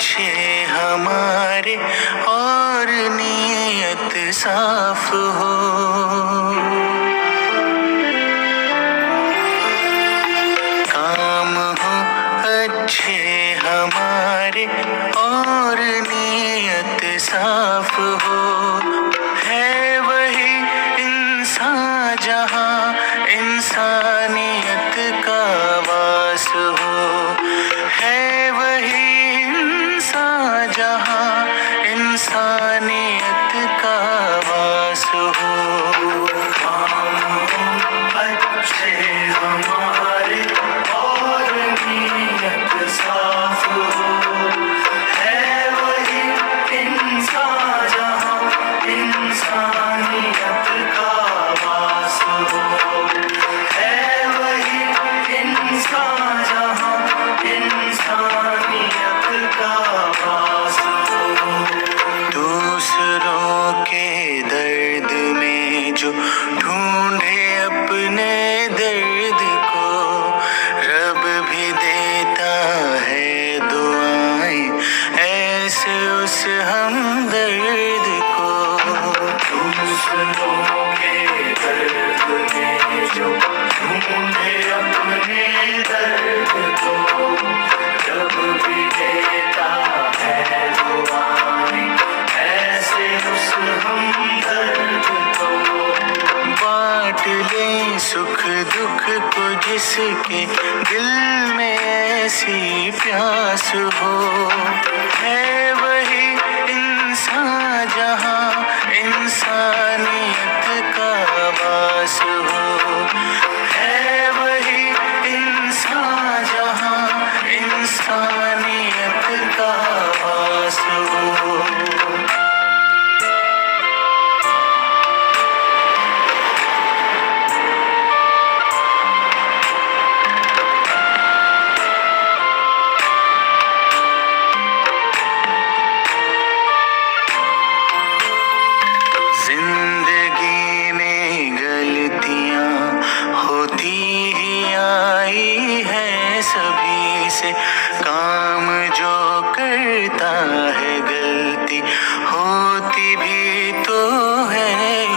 अच्छे हमारे और नीयत साफ हो। काम हो अच्छे हमारे और नीयत साफ हो। है वही इंसान जहाँ इंसानियत का वास हो। है वही इंसान जहाँ इंसानियत का वास हो। अच्छे हमारे और नीयत साफ हो। है वही इंसान जहाँ इंसानियत का वास हो। है वही इंसान जहाँ इंसानियत का वास हो। दूसरों के दर्द में जो ढूंढे अपने दर्द को, रब भी देता है दुआएं ऐसे उस हमदर्द को। दूसरों के दर्द में जो ढूंढे अपने दर्द को, रब भी देता है दुआएं ऐसे उस हमदर्द को। बांट ले सुख दुख को जिसके दिल में ऐसी प्यास हो। है वही इंसान जहाँ इंसानियत का वास हो। है वही इंसान जहाँ इंसानियत का वास हो। जिंदगी में गलतियां होती ही आई है सभी से। काम जो करता है गलती होती भी तो है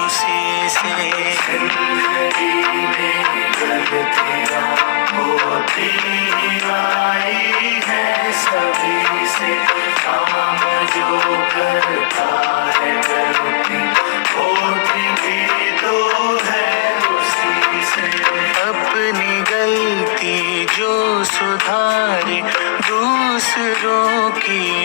उसी से। जिंदगी में गलतियां होती ही आई है सभी से। काम जो करता है गलती होती भी तो है उसी से। अपनी गलती जो सुधारे दूसरों की